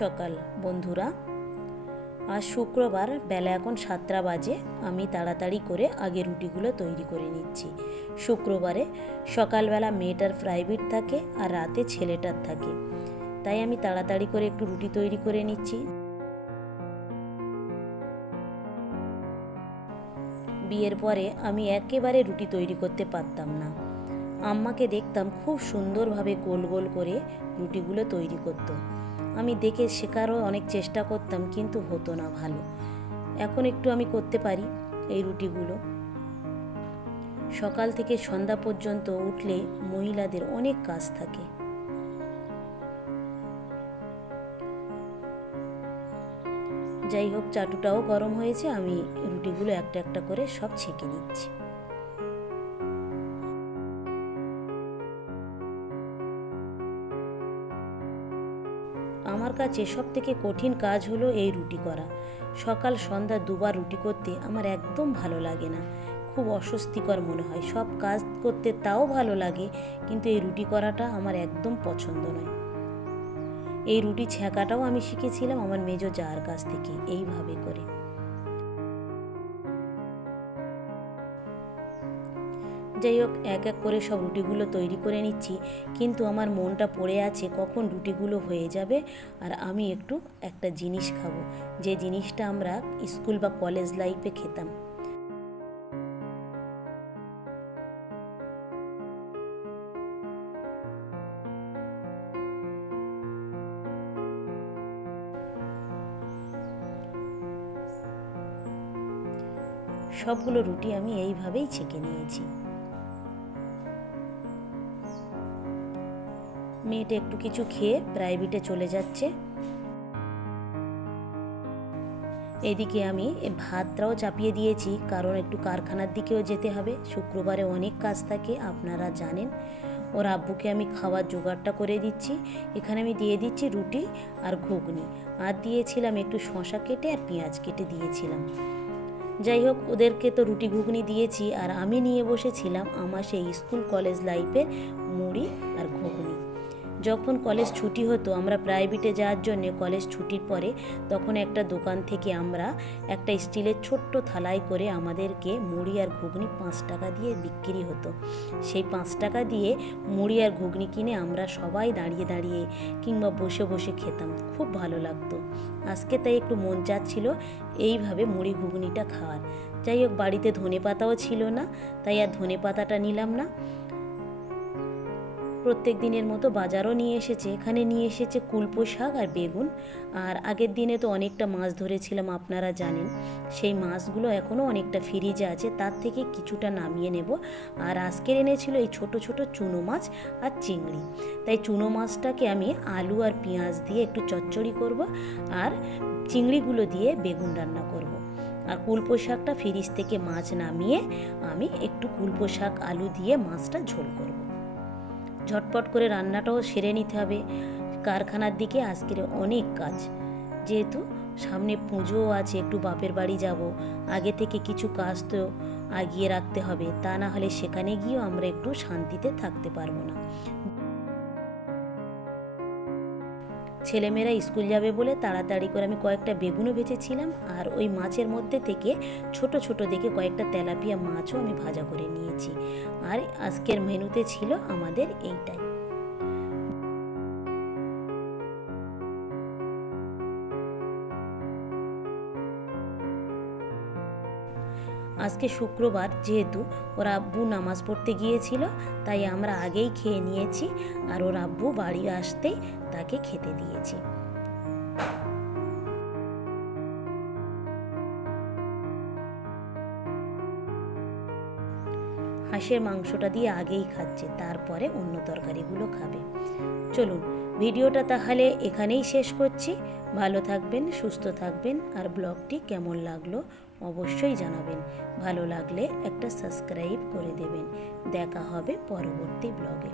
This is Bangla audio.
সকাল বন্ধুরা। আজ শুক্রবার, বেলা এখন 7টা বাজে। আমি তাড়াতাড়ি করে আগে রুটিগুলো তৈরি করে নিচ্ছি। শুক্রবারে সকালবেলা মেয়েটার প্রাইভেট থাকে আর রাতে ছেলেটার থাকে, তাই আমি তাড়াতাড়ি করে একটু রুটি তৈরি করে নিচ্ছি। বিয়ের পরে আমি একেবারে রুটি তৈরি করতে পারতাম না। আম্মাকে দেখতাম খুব সুন্দরভাবে গোল গোল করে রুটিগুলো তৈরি করতো। আমি দেখে শেখারও অনেক চেষ্টা করতাম, কিন্তু হতো না ভালো। এখন একটু আমি করতে পারি এই রুটিগুলো। সকাল থেকে সন্ধ্যা পর্যন্ত উঠলে মহিলাদের অনেক কাজ থাকে। যাই হোক, চাটুটাও গরম হয়েছে, আমি রুটিগুলো একটা একটা করে সব ছেঁকে নিচ্ছি। আমার কাছে সব থেকে কঠিন কাজ হলো এই রুটি করা। সকাল সন্ধ্যা দুবার রুটি করতে আমার একদম ভালো লাগে না, খুব অস্বস্তিকর মনে হয়। সব কাজ করতে তাও ভালো লাগে, কিন্তু এই রুটি করাটা আমার একদম পছন্দ নয়। এই রুটি ছেঁকাটাও আমি শিখেছিলাম আমার মেজো জার কাছ থেকে, এইভাবে করে। যাই হোক, এক এক করে সব রুটিগুলো তৈরি করে নিচ্ছি, কিন্তু আমার মনটা পড়ে আছে কখন রুটিগুলো হয়ে যাবে আর আমি একটু একটা জিনিস খাবো, যে জিনিসটা আমরা স্কুল বা কলেজ লাইফে খেতাম। সবগুলো রুটি আমি এইভাবেই ছেঁকে নিয়েছি। মেয়েটা একটু কিছু খেয়ে প্রাইভেটে চলে যাচ্ছে। এদিকে আমি ভাতটাও চাপিয়ে দিয়েছি, কারণ একটু কারখানার দিকেও যেতে হবে। শুক্রবারে অনেক কাজ থাকে, আপনারা জানেন। ওর আব্বুকে আমি খাওয়ার জোগাড়টা করে দিচ্ছি। এখানে আমি দিয়ে দিচ্ছি রুটি আর ঘুগনি, আর দিয়েছিলাম একটু শসা কেটে আর পেঁয়াজ কেটে দিয়েছিলাম। যাই হোক, ওদেরকে তো রুটি ঘুগনি দিয়েছি, আর আমি নিয়ে বসেছিলাম আমার সেই স্কুল কলেজ লাইফের মুড়ি আর ঘুগনি। যখন কলেজ ছুটি হতো, আমরা প্রাইভেটে যাওয়ার জন্য কলেজ ছুটির পরে, তখন একটা দোকান থেকে আমরা একটা স্টিলের ছোট্ট থালায় করে আমাদেরকে মুড়ি আর ঘুগনি 5 টাকা দিয়ে বিক্রি হতো। সেই 5 টাকা দিয়ে মুড়ি আর ঘুগনি কিনে আমরা সবাই দাঁড়িয়ে দাঁড়িয়ে কিংবা বসে বসে খেতাম, খুব ভালো লাগতো। আজকে তাই একটু মন চাচ্ছিল এইভাবে মুড়ি ঘুগনিটা খাওয়ার। যাই হোক, বাড়িতে ধনেপাতাও ছিল না, তাই আর ধনেপাতাটা নিলাম না। প্রত্যেক দিনের মতো বাজারও নিয়ে এসেছে। এখানে নিয়ে এসেছে কুলপো শাক আর বেগুন। আর আগের দিনে তো অনেকটা মাছ ধরেছিলাম, আপনারা জানেন। সেই মাছগুলো এখনও অনেকটা ফ্রিজে আছে, তার থেকে কিছুটা নামিয়ে নেব। আর আজকের এনেছিল এই ছোট ছোট চুনো মাছ আর চিংড়ি। তাই চুনো মাছটাকে আমি আলু আর পেঁয়াজ দিয়ে একটু চচ্চড়ি করব, আর চিংড়িগুলো দিয়ে বেগুন রান্না করব। আর কুলপো শাকটা ফ্রিজ থেকে মাছ নামিয়ে আমি একটু কুলপো শাক আলু দিয়ে মাছটা ঝোল করব। ঝটপট করে রান্নাটাও সেরে নিতে হবে। কারখানার দিকে আজকের অনেক কাজ, যেহেতু সামনে পুজোও আছে, একটু বাপের বাড়ি যাব। আগে থেকে কিছু কাজ তো আগিয়ে রাখতে হবে, তা না হলে সেখানে গিয়েও আমরা একটু শান্তিতে থাকতে পারবো না। ছেলেমেয়েরা স্কুল যাবে বলে তাড়াতাড়ি করে আমি কয়েকটা বেগুনও ভেজেছিলাম, আর ওই মাছের মধ্যে থেকে ছোট ছোট দেখে কয়েকটা তেলাপিয়া মাছও আমি ভাজা করে নিয়েছি। আর আজকের মেনুতে ছিল আমাদের এইটাই। আজকে শুক্রবার, যেহেতু ওর আব্বু নামাজ পড়তে গিয়েছিল, তাই আমরা আগেই খেয়ে নিয়েছি, আর ওর আব্বু বাড়ি আসতেই তাকে খেতে দিয়েছি। হাঁসের মাংসটা দিয়ে আগেই খাচ্ছে, তারপরে অন্য তরকারিগুলো খাবে। চলুন, ভিডিওটা তাহলে এখানেই শেষ করছি। ভালো থাকবেন, সুস্থ থাকবেন, আর ব্লগটি কেমন লাগলো অবশ্যই জানাবেন। ভালো লাগলে একটা সাবস্ক্রাইব করে দেবেন। দেখা হবে পরবর্তী ব্লগে।